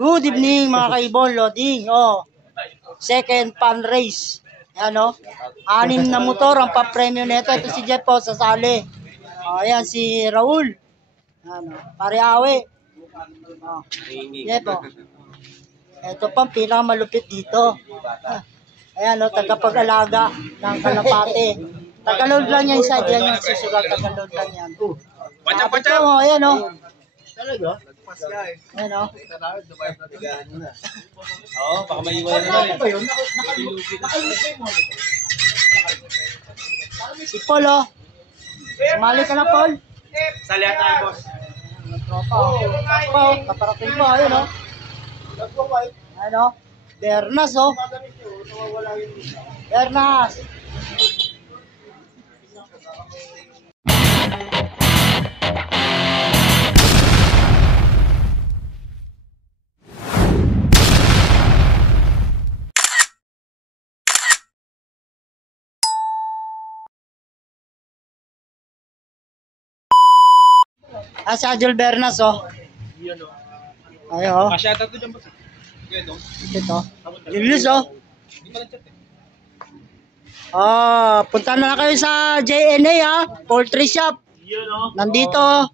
Good evening mga kaibon, loading. Oh, second pan race. Ayan o. 6 na motor ang papremyo nito. Ito si Jeff po, sasali. Oh, ayan si Raul. Ayan o. Pare-awe. Oh, Jeff po. Ito pang pinakamalupit dito. Ayan o, tagapag-alaga ng kalapate. Tagalog lang yan sa diyan yung susugal. Tagalog lang yan. Pacha-pacha. Ayan o. Talaga? Ayan o. Oo, baka may iwan na rin. Si Paul o. Sumali ka na, Paul. Sali tayo, boss. Kaparating mo. Ayan o. Ayan o. Bernas o. Bernas. Si Adjul Bernas oh. Ayo. Masyata to dyan, boss. Ito. Julius oh. Punta na kayo sa JNA poultry shop. Nandito.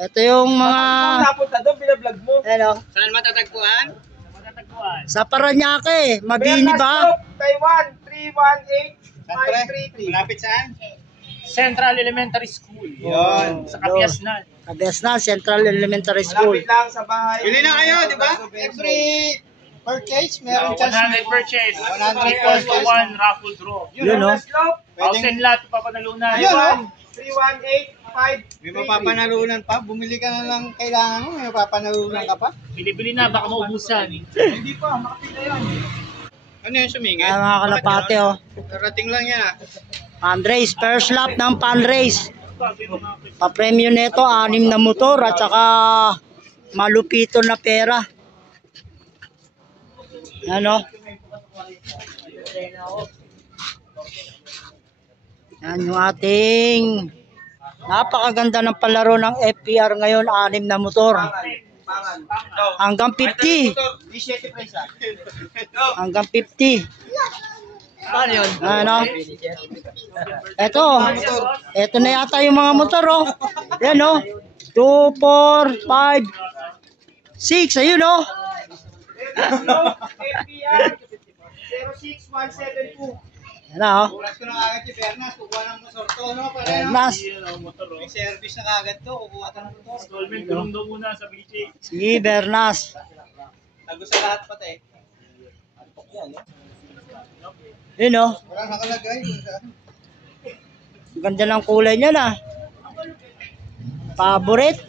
Ito yung mga Napunta doon, binablog mo. Ayan oh. Saan matatagpuan? Sa Paranaque, Mabini ba? Taiwan, 318-533. Malapit saan? Central Elementary School. Yun. Sa Kabiasnan. Kabiasnan Central Elementary School. Malapit lang sa bahay. Bili na kayo, di ba? Every purchase, meron chance. 100 purchase. 100 equals to 1 raffle draw. Yun oh. 1,000 lot papanalunan. Ayun, 318-533. May mapapanalunan pa. Bumili ka na lang kailangan mo. May mapapanalunan ka pa. Bili-bili na, baka maubusan. Hindi pa, makapila yan. Ano yung sumingit? Ayan mga kalapate oh. Darating lang yan. Fundraise, first lap ng fundraise. Papremyo nito 6 na motor at saka malupito na pera. Ano? Yan yung ating napakaganda ng palaro ng FPR ngayon, 6 na motor. Hanggang 50. Hanggang 50. Ano? Ito na yata yung mga motor oh. Yan oh. 2, 4, 5, 6. Ayun oh. Yan oh. Oras ko na kagad si Bernas. Kukuha ng motor to. Bernas. May service na kagad to. Kukuha ka ng motor. Installment, tulong daw muna sa BJ. Si Bernas. Tago sa lahat pati. Yun oh. Walang nakalagay. Ganda ng kulay niya na. Favorite.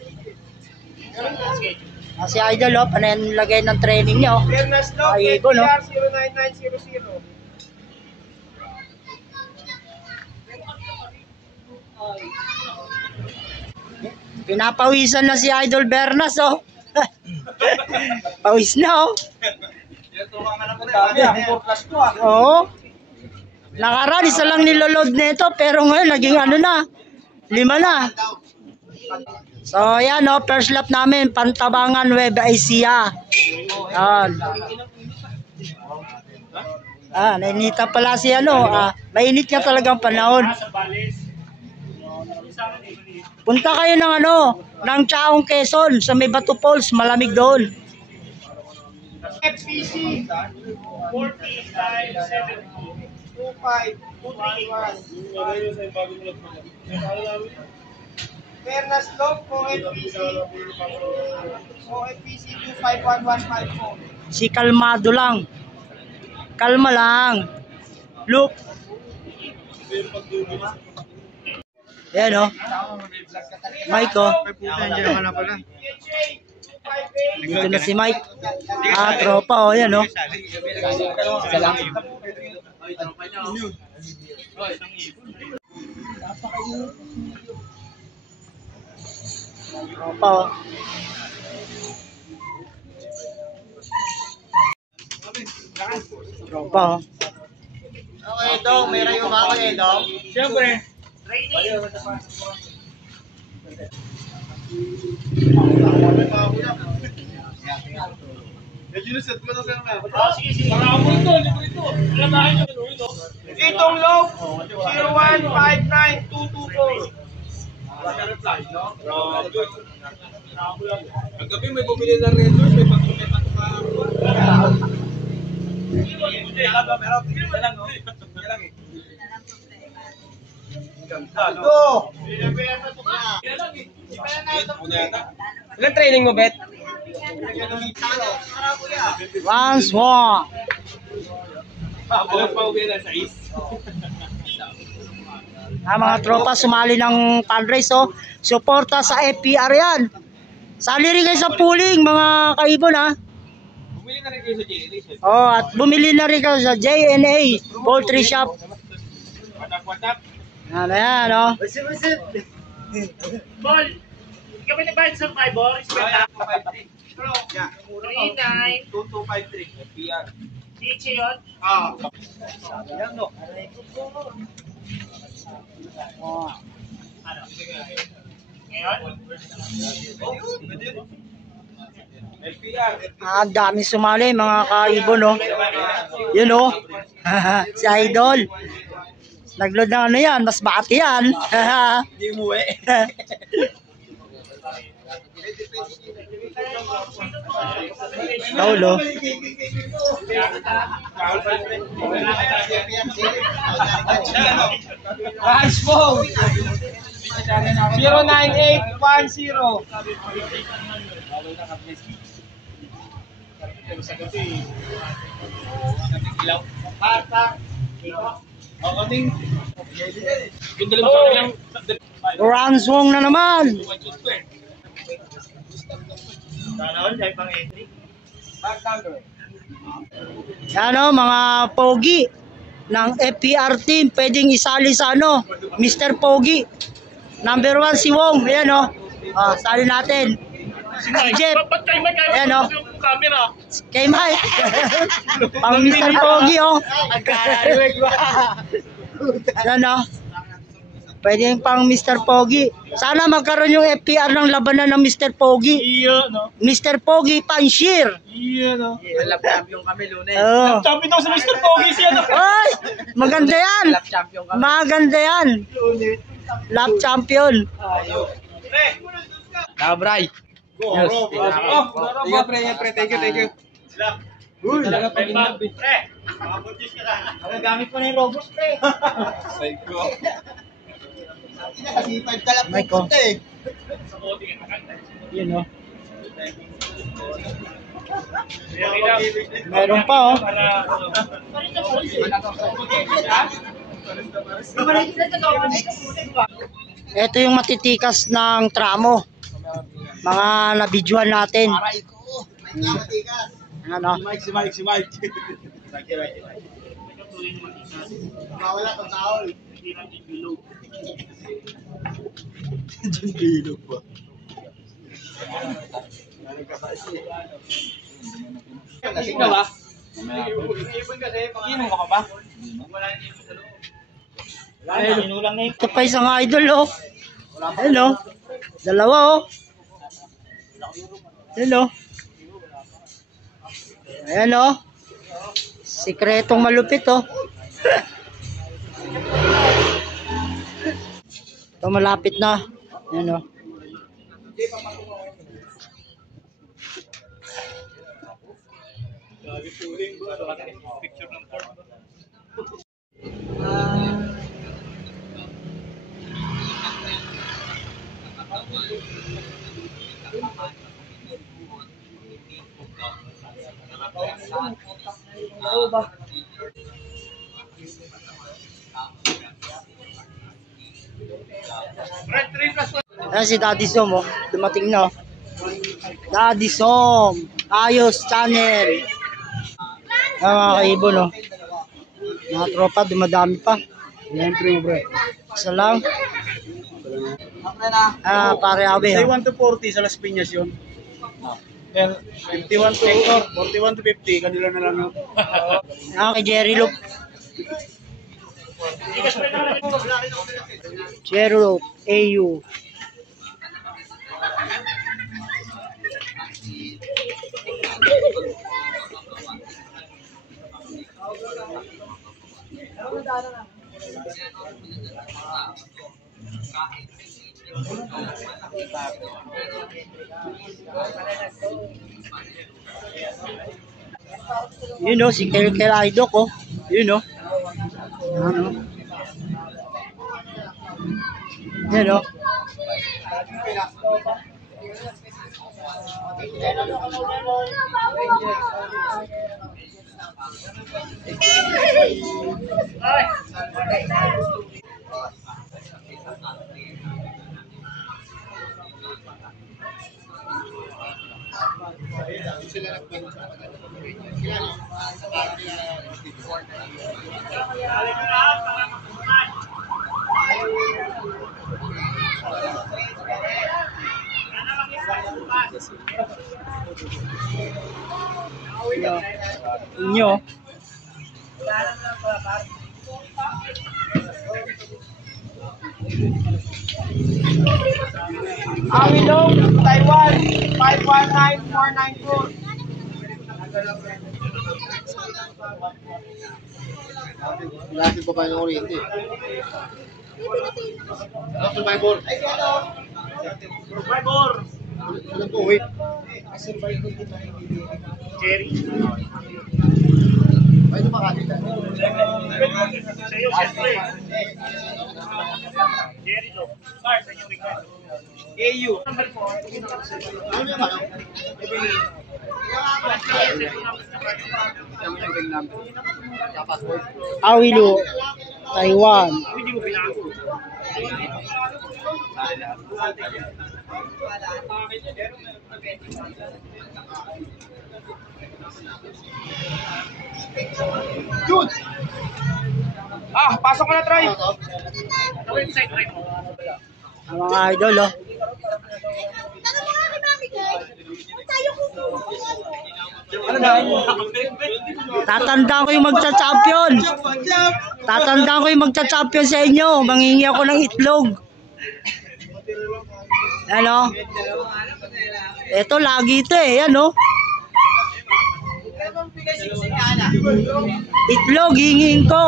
Si Idol oh, panilagay ng training niya oh. Bernas Log, Ayego, no? NPR 09900. Pinapawisan na si Idol Bernas oh. Pawis na oh. Oo. Nakaraan, isa lang niloload nito pero ngayon naging ano na, 5 na. So yan no, first lap namin, Pantabangan, Nueva Ecija. Yan. Nainita pala si ano, mainit nga talagang panahon. Punta kayo ng ano, ng Chaong Quezon, sa may Bato Falls, malamig doon. FPC 45-25-11. Bernas Log po FPC 251154. Si kalmado lang. Kalma lang. Look. Yan o. Mike o. Dito na si Mike. Tropa o. Yan o. Tropa o. Tropa o. Okay, Dong. May rayo ba ako eh, Dong? Siyempre. Training. Sige, sige. Parang ito, ito. Alamahan nyo. Itong low, 0159224. Ang gabi may bumili ng Red Bull, may pagkumitan pa. Ilang training mo, Bet? Once more. Alam pa uwi na sa is. Mga tropa sumali ng fundraise, oh. Suporta sa FPR yan. Sali rin kayo sa pooling, mga kaibon, ha. Bumili na rin kayo sa JLA. Oh, at bumili na rin kayo sa JNA Poultry Shop. Watak-watak. Ano yan, oh. Ball. Ikaw may nagbayad sa Fiber? Kaya, 39. 2253. FPR. Chiche yun. Yan no. Oh. Ano? Ngayon? FPR. Ang dami sumali, mga kaibon, oh. Yun, oh. Si Idol. Nagload ng ano yan, mas bati yan. Hindi umuwi. Paulo. Cash flow. 09810. Ranswong na naman. Sana all, dahil pang entry. Yan, oh, mga pogi ng FPR team. Pwedeng isali sa ano, Mr. Pogi. Number 1 si Wong. Ayan, oh. Sali natin. Si Jeff. Ba't kayo may Ayan, oh. yung camera? Kay Mike. Pang Mr. Pogi, oh. Yan, oh. Pwede pang Mr. Pogi. Sana magkaroon yung FPR ng labanan ng Mr. Pogi. Iya, no? Mr. Pogi Panshir. Iya, no? Lap champion kami, Lunes. Oh. Champion daw sa Mr. Pogi siya, no? Ay! Maganda yan. Lap champion kami. Maganda yan. Lap champion. Kabray. Yes. Pre. Thank you. Talaga pag-inab eh. Pre! Gamit mo na yung robot, pre. Psycho. Mike, oh. Sa bote yung nakanta. Yun, oh. Meron pa, oh. Para, Ito yung matitikas ng tramo. Mga nabidyohan natin. Ano? Si Mike. Mawala pang kaol. Bilog pa. Lasing ka ba? Inom ka ba? inulang na yung Ito pa isang idol, oh. Hello. Dalawa, oh. Hello. Ayan, oh. Sikretong malupit, oh. Ito malapit na. Ayan, oh. picture ng court. Ayan si Daddy Som, oh. Dumating na, oh. Daddy Som. Ayos channel. Ayan, mga kaibon, oh. Mga tropa, dumadami pa. Siyempre, bro. Isa lang. Pare Abe, oh. 31 to 40 sa Las Piñas yun. 51 to 41 to 50, kanila na lang yun. Kay Jerry Loop. Jerry Loop, AU. Yun o, si Kel Aidok oh. Yun o. Ano? Yun o. Inyo. Awilong, Taiwan, 519494. Lagi pa ba yung oriente? Survivor. Survivor! Ano po, wait. Jerry. Pwede ba kanila? Sa'yo, siyempre. Jerry to. Mark, sa inyong Ricardo. AU. Ano yung ano? Awilo, Taiwan. Hindi mo binago. Yun! Pasok ko na, Troy. Ano yung side right mo? Ang mga idol oh. Ano na? Tatandaan ko yung magcha-champion. Tatandaan ko yung magcha-champion sa inyo. Manghingi ako ng itlog. Ano? Ito lagi ito eh. Ano? Itlog, hingin ko.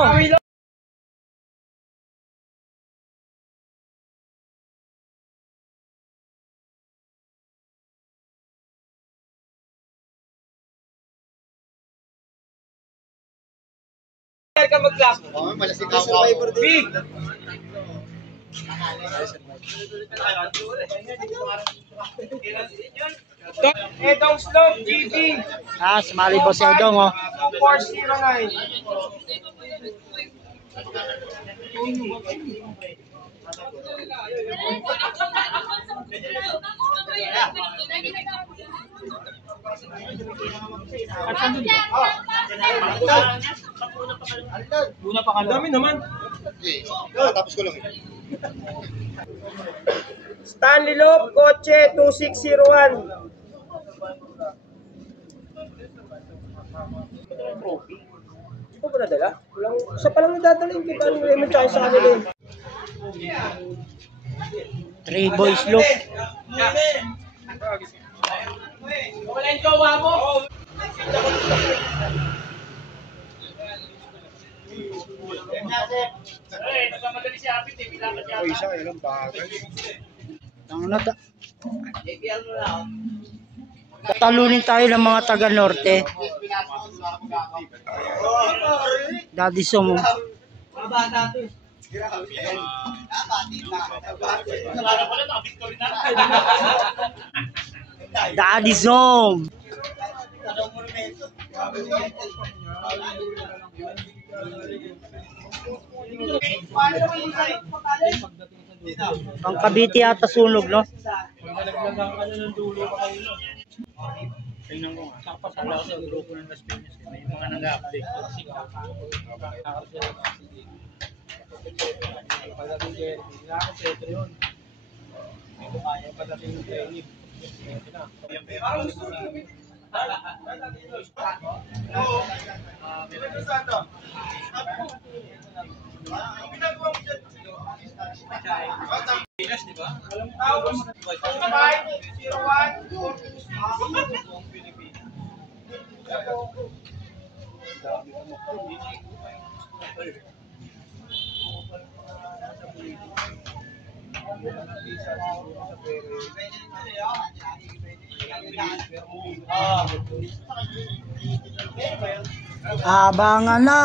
Ka mag-clap. Oh, malasing Survivor din. Big. Edong Slope, GB. Sumali po sa Edong oh. 2409. Una pa ka Dami naman. Okay. Tapos ko lang eh. Stanley Lop, kotse 2601. Hindi ko ba nadala? Isa pa lang nadadala yung kita ng Raymond tsaka sa kanila eh. 3 boys look. Wala yung jowa mo! Eh, nagmamadali si Apit eh. Bilapat niya. Ay, isa, ilang bagay. Tatalunin tayo ng mga taga-norte. Daddy Som. Daddy Som. Ang Cavite yata sunog, no? Tingnan ko nga. Nakapasala ako sa grupo ng Las Piñas. May mga nag-update. Abangan na.